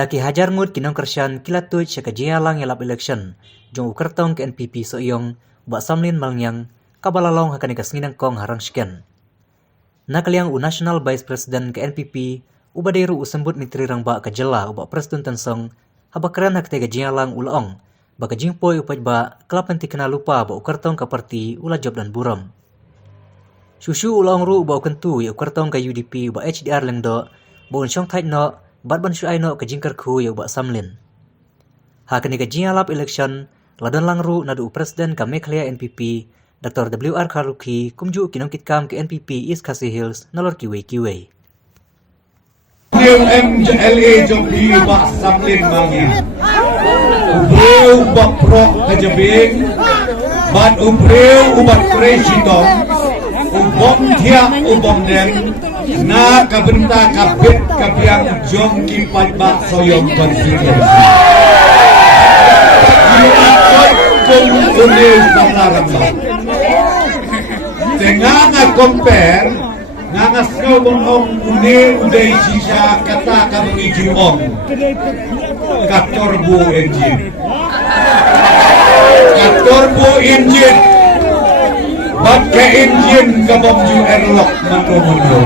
Daki hajar mut kinong kersyan kilatut syakajia lang yalap election. Jong ukertong ke NPP soyong bak samlin malnyang kabalalong hakan ikas nginang kong harang sken. Nakaliang National Vice President ke NPP ubadiru usembut mitri rang bak kajela ubak Presiden Tansong habakran hak tega jialang ulaong baka jingpoi upaj ba kelapan tikena lupa ba ukertong ka parti ula job dan buram. Susu ulaong ru ba ukentu ya ukertong ka UDP ba HDR lengdo ba unsyong tait no bat ban syai no ka jingkar ku ya ba samlin. Hakan ka jialap election ladan lang ru nadu Presiden ka Meghalaya NPP Dr. W.R. Karuki kumju kinong kitkam ke NPP East Khasi Hills nalor kiway-kiway. MLA jom di bak samlin mangya. Ubreu bak prok kajabing, bat ubreu ubat presitong, ubom tiak ubom den, na kabenta kabit kabiang jom kipat bak soyong konstitusi. Yuakot kong unil samlarang bak. Tengah nga compare, nga snow bong unil uday sisa kata ka mangijumong. Katorbo engine. Katorbo engine. Ba't ka engine ka bong ju airlock matumundo?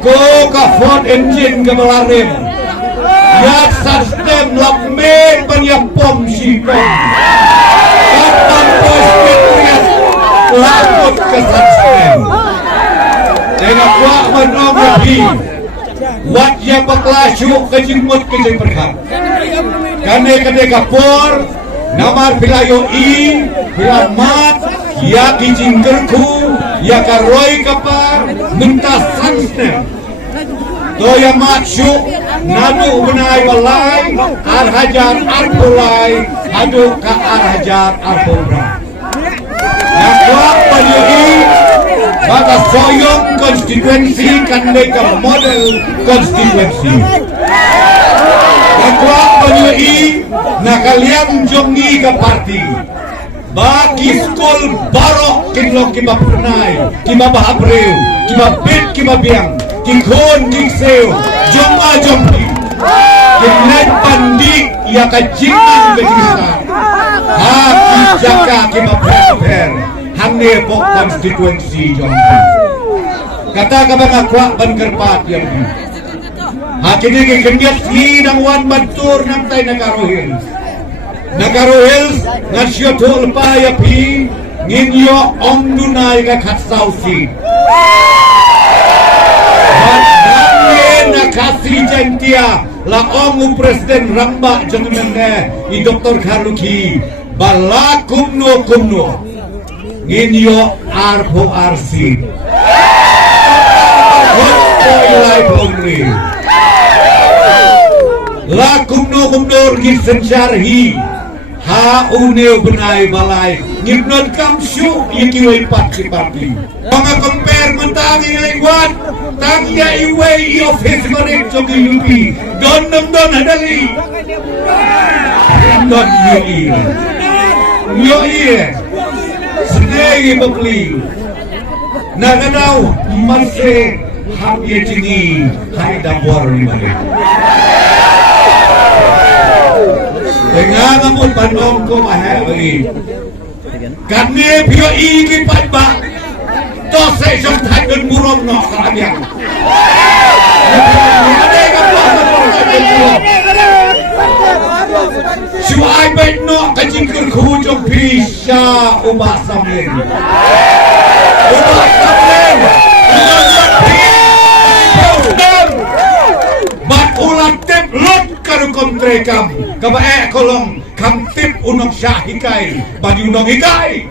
Ko ka Ford engine ka malarim. Yak sistem lakme panyapom sipong. Kapan positifiat lakot ka sistem. Tengah kuak menong lebih. Wat yang berkelasuk kejimut kejimperkan. Kane kapor, namar pilayo i, pilamat, ya kijingkerku, ya karoi kapar, minta sistem. Doya maksuk, nadu benai balai, arhajar arpulai, hadu ka arhajar arpulai. Nakwak panyuhi, maka soyong konstituensi kan mereka model konstituensi. Nakwak panyuhi, nakalian jongi ke parti. Bagi skol barok kinlong kima pernai, kima bahabreu, kima bit kima biang, kikon kikseo, jomba jompi. Kinai pandik ia kajingan kejisa. Haki jaka kima prepare. Hande pok konstituensi jompi. Kata kabang akuak ban kerpat yang di. Hakini kekendiat hidang wan bantur nang tay Nagaro Hills. Nagaro Hills ngasyo tol paya pi nginyo om dunay ka katsausi. Nakasi jentia la ongu Presiden Ramba jengemene i Dr. Karuki bala kumno nginyo arpo arsi Hoy pongri la kumno gisenjarhi ha uneu benai balai ngibnon kamsyu yikiwai parti mga compare mentangi lingwan tangya iway i office marik jogi yubi don hadali don yoi senegi bekli nagadau masih hapye tingi hai dabor ni marik dengan ngamut panong ko mahali kami pio igi patba dose jom thagen burom no kalabiang Suai baik no kajingker ku jom bisa ubah samlin bat ulang tip lot karu kontre kam kabae kolong kam tip unong syahikai bagi unong hikai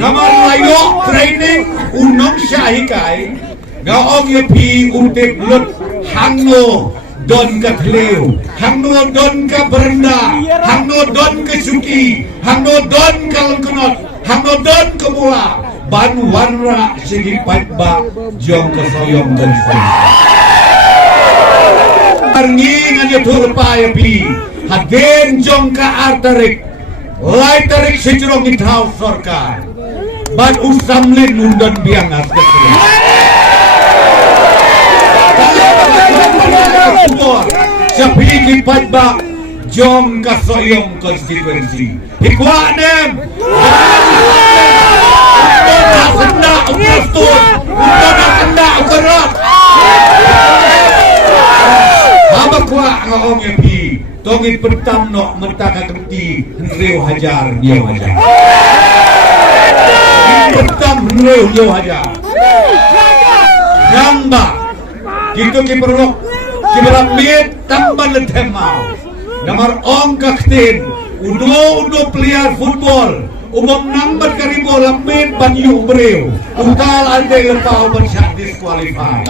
Namar layo training unong syahikai ngaong yepi utip lut hangno don ka kleu hangno don ka berenda hangno don ka suki hangno don ka lengkenot hangno don ka mula ban warna sigi patba jong ka soyong dan sen arngi nganya turpa yepi haden jong ka artarik lai tarik sejurong itau sorkar ban usamlin undan biang asket Ketua sa pilikipan ba Jong Kasoyong Constituency. Hikwa nem! Untuk nakanda ang prastun! Untuk nakanda ang karat! Habang kwa ang aong epi, tongin pentam no mentakakemti Henryo Hajar, Henryo Hajar. Pentam Henryo Hajar. Namba, gitu kiperlok, kiperamit tamban letema. Namar ong kaktin, uno player football, umam nambat karibo lamit banyu umreo, utal ande lepau bersyak disqualify.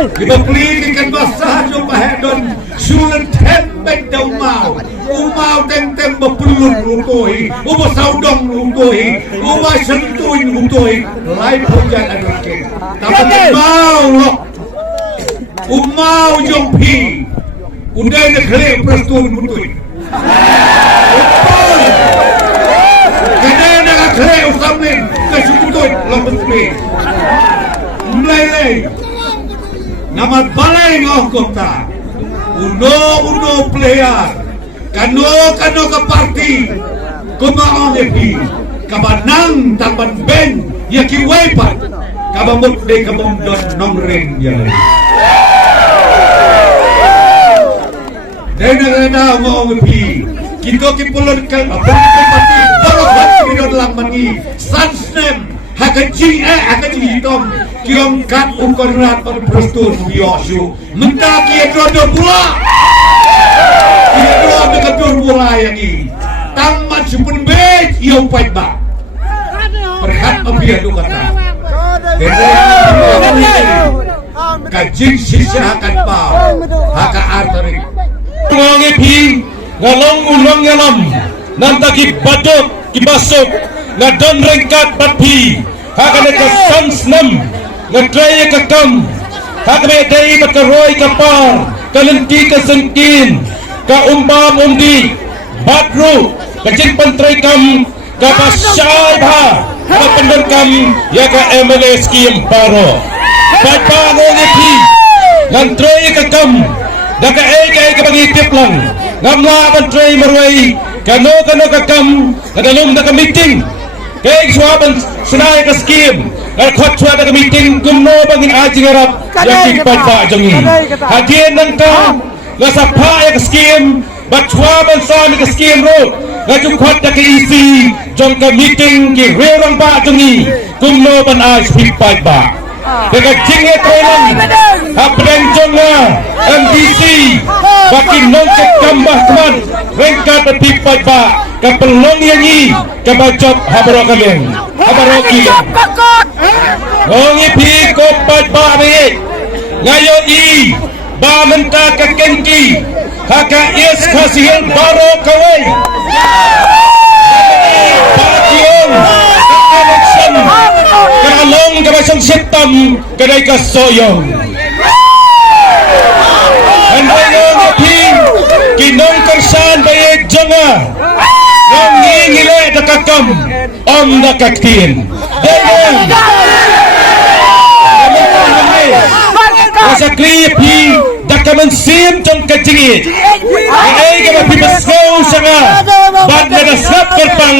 Kita beli ikan basah coba hedon sulen tembek dah umau tem berpeluh luntui umau saudong luntui umau sentuin luntui lain hujan ada ke tapi mau loh umau jompi udah nak kelih perstun luntui kena nak kelih usamin kesukutuin lawan speed mulai nama balai ngoh kota uno player kano ke parti kumaong epi kabanang tamban ben yaki waipat kabamut de kabondon nongren ya dena ngoong epi kita kipulon kan parti baru hati bidon lamani sansnem hakaji hitam kiong kat ukorat pada prestun bioshu mentaki dua pula dia dua dengan pula yang ini tamat sepun bej iong pait ba perhat abiya do kata kajing sisa hakat pa haka artari ngongi pi ngalong ulong ngalam nantaki badok kibasok ngadon rengkat batpi hakane ka sansnam ngadreye ka kam hakane dai makaroy ka par kalenti ka sengkin ka umbam undi batru kajing pantray kam ka pasyay ba ka pandon kam ya ka MLA scheme paro patpango ngipi ngadreye ka kam daka ka pangitip lang ngamla pantray marway kano ka kam kadalom na ka meeting kaya suwaban senay ka scheme khot suwa na ka meeting kumno bangin aji ngarap yang kipat pa jangi hadian ng ka nasa pa ya ka scheme bat suwaban sa ka scheme ro ngajung khot na ka isi jong ka meeting ki rerang pa jangi kumno ban aji kipat pa kaya jingi training hapren jong na MDC baki nongkak kambah teman rengkat at pipat pa kapelong yangi kabajop habaro kalian habaro kilian ngongi pi kopat pa abiyik ngayon i ba menta kakengki haka is kasihan baro kaway bakiyong election kalong kabasang sitam kadai kasoyong kinong kersan bayek jonga ngong ngingile dakakam om dakaktin dayong asa kripi dakaman sim tong kajingit ay ka mapipaskaw sa nga bat na nasap kerpang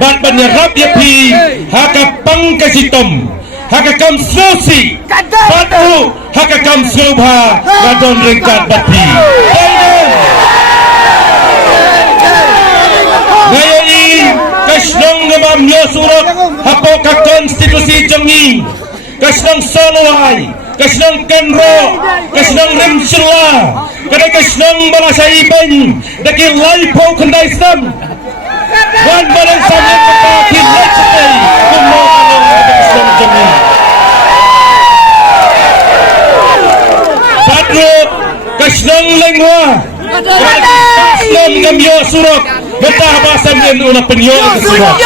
bat ba nyarap yapi hakapang kasitom hakakam susi batu hakakam subha ngadon ringkat bati ngayon i kasnong ngamamyo surok hapo ka konstitusi jangi kasnong soloay kasnong kenro kasnong rimsula kada kasnong malasaiban daki laipo kanday islam wan barang sanya kapatid leksatay kumo kanong kasnong jangi Padro kasnong lengwa kasnong ngamyo surok betah bahasan yang una penyo ke surok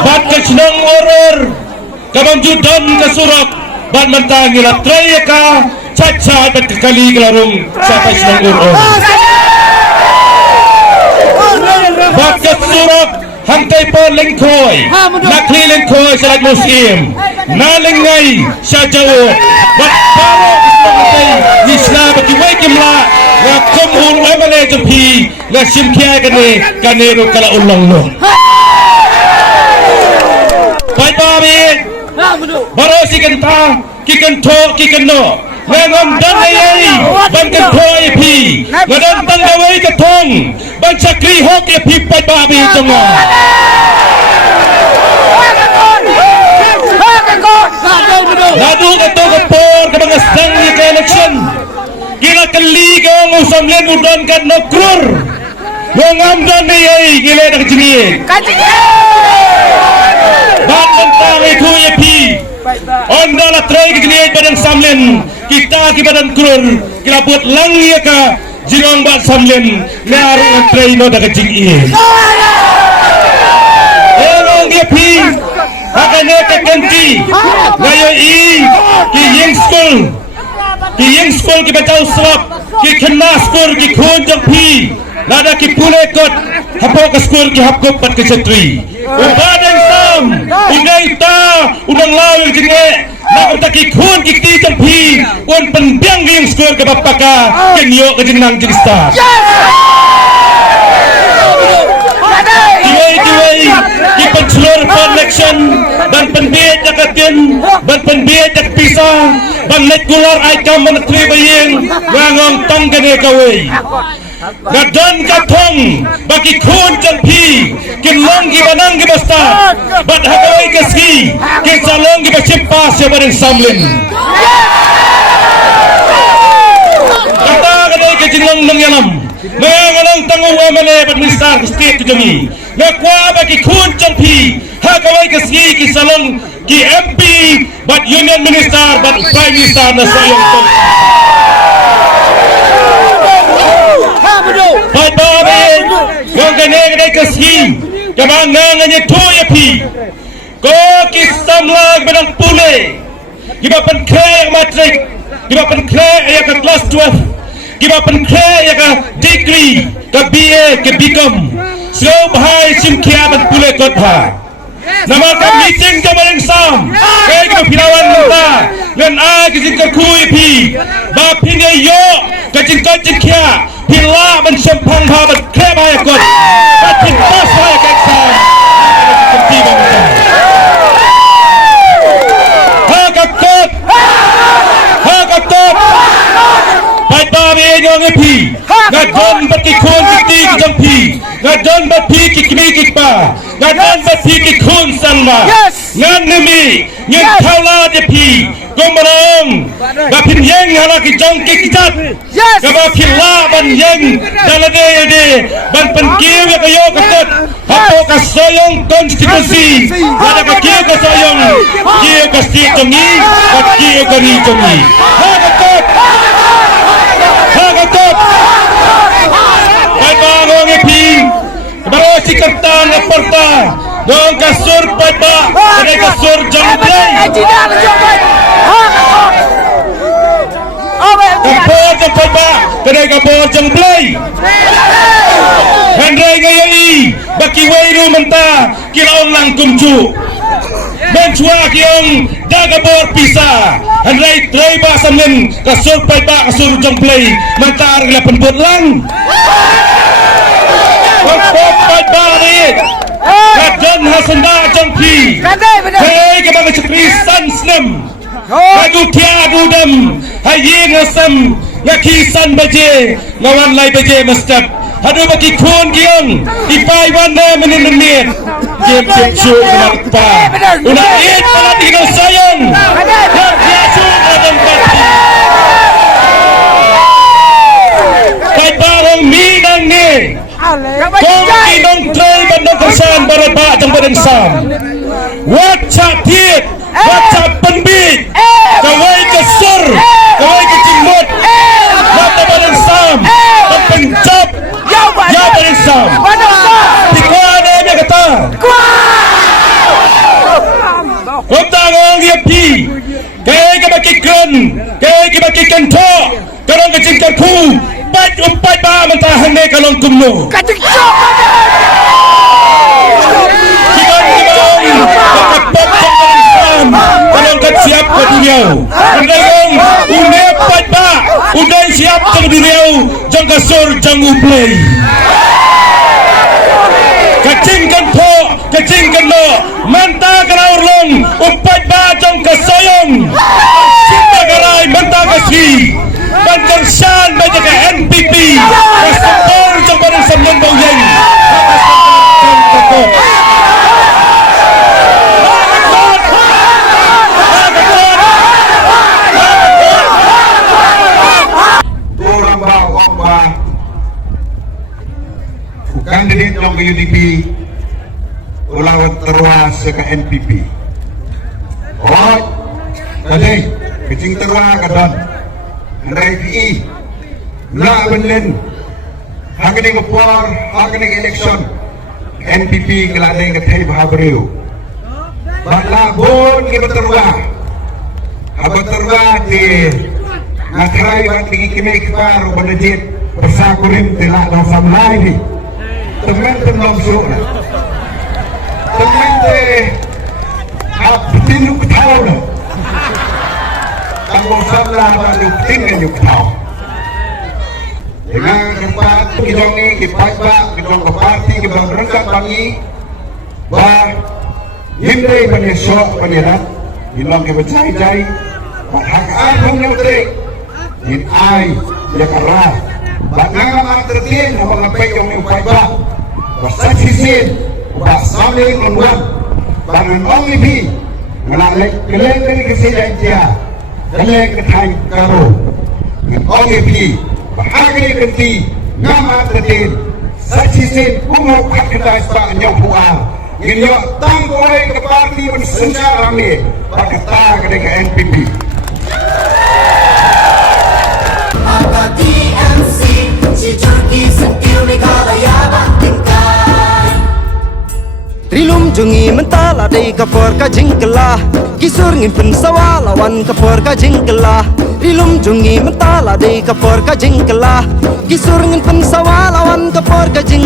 bat kasnong oror kabang judan ke surok bat mentang ila traya ka caca bat kekali kelarung sa kasnong oror bat ke surok hangtay po lengkoy, nakli lengkoy sa lag Muslim, nalingay sa Jawa, bat paro hangtay isla bakiway kimla, na kumhul amale jampi, na simkya kanero kalaulang no. Pai babi, baro si kanta, kikanto, kikano, ngam dan ayai, ban kanto epi, ngadan tanggawai katong, ban sakri hok epi pai babi tongo. Ladu kato kapor kabangas dang ni ka election, kila kali kang usamlen udon kan nokrur, ngam dan ayai gile nak jini. Ban kantang itu epi. Onda la try kini badan samlen kita ki badan kurun kita buat langi ka jirong bat samlen ne arung try no daga jing i erong ye pi hakane ka kanti ngayo i ki yeng school ki bachau swap ki khanna school ki khon jang pi lada ki pule kot hapo ka school ki hapko pat ke chetri ubadan sam ingai ta udang lawi jinge nak taki khun ki ti jang pi on penbiang yang school ke bapaka kenyo ke jinang jing star kiwai ki pencelur election dan penbiet jakatin dan penbiet jak pisa dan lekular aikam menteri baying ngangong tanggane kawai Gadan katong bagi khun jampi kinlong gi banang gi basta bat hakawai kaski kin salong gi bachimpa se barin samlin kata kadai ke jinong nang yalam menganang tanggung amane bat minister state jungi ngakwa bagi khun jampi hakawai kaski ki salong ki MP bat union minister bat prime minister na sayong tong Pai babi, yang kene kasi, kabang nanganya toya pi, ko kisam lag benang pule, kiba penkre yang matrik, kiba penkre yang ke kelas 12, kiba penkre yang ke degree, ke BA, ke BCom, so bahai simkia ben pule kotha. Nama ka meeting jabaling sam, kaya kiba pinawan mata, ngan a kisin ka kui pi, ba pinay yo, kacing kia. Bila mencampang babat kebaya kot, batin pas saya keksam, seperti bangsa. Hakatot, baik babi yang ngepi, ngadon batikun kiti kijampi, ngadon bati kikimi kikpa, ngadon bati kikun sanma, nganemi, nyekala depi. Gomarong, bapin yang hala kijong kikicat, kabapin laban yang dalade ban penkiu ya kayo katot, hapo kasoyong konstitusi, ada kakiu kasoyong, kiu kasi tongi, at kiu kari tongi. Hagatot, bagong iping, baru si kertan aporta, dong kasur pada, ada kasur jangkai. Kapor jang pada, kedai kapor jang play. Hendrai ngayai, baki wairu menta, kilaong lang kumcu. Benchua kiong daga bor pisa. Hendrai tray ba samlin, kasur pada kasur jang play, menta argila penbut lang. Kapor pada ni, kadon hasenda jang pi. Hei kabang cekri sansnem. Lagu tiagu dam, hayin asam, ngakisan baje, ngawan lai baje mestap. Hadu baki khun giang, ipai wana menenenit. Game cipsu kemak pa. Una it palat ino sayang. Yasu kadang pati. Pai barang minang ni. Kong inong tray bandang kesan baraba jang badan sam. Wacak tiet. Baca penbit, kawai kesur, kawai kecimut, mata badan sam, penjab, ya badan sam. Tiko ada yang kata, kota orang dia pi, kaya kebakikan, kaya kebakikan to, kalau kecingkan ku, umpat ba mentahan ne kalong kumno. siap ke dunia. Pendayong unepat ba, uday siap ke dunia, jang kasur jang uplay. Kacingkan po, kacingkan lo, manta kena urlong, upat ba jang kasoyong. Cinta karay, manta kasi. Bantersan baca ke NPP, kasempor jang barang samlan bauyeng. Kandidat yang ke UDP ulawat terus ke NPP. Oh, tadi kecing terus ke dan NPI nak belen hagani ngepor hagani election NPP keladai ke Thai Bahabriu. Bakla bon ke beterwa, beterwa di ngakrai bang tinggi kini kepar berdejit bersakurim telah dong samlai ni. Teman-teman suara, teman-teman abdin uktaw na, ang usaplah baluktin ng uktaw. Dengan tempat kita ni kipasba, kita parti, kita rengkat bangi, bah hindai penyesok penyerat, hilang kebecai-cai, hak agung nyutrik, in ai jakarra, bah ngamak tertin, apa ngapai yang nyupaiba. Bersaksisin, bersamling membuat bangun OMP, mengalek keleng dari kesediaan dia, keleng ketai karo, OMP, bahagi kenti, ngamat tertin, saksisin, umur hak kita sebab nyopua, ginyok tangkoi ke parti bersejarah ni, berkata ke NPP. Apa DMC, si Turki sentil Meghalaya Bangkit. Rilum jungi mentala dei kapor ka jingkelah kisur ngin pen sawa lawan kapor ka jingkelah Rilum jungi mentala dei kapor ka jingkelah kisur ngin pen sawa lawan kapor ka jingkelah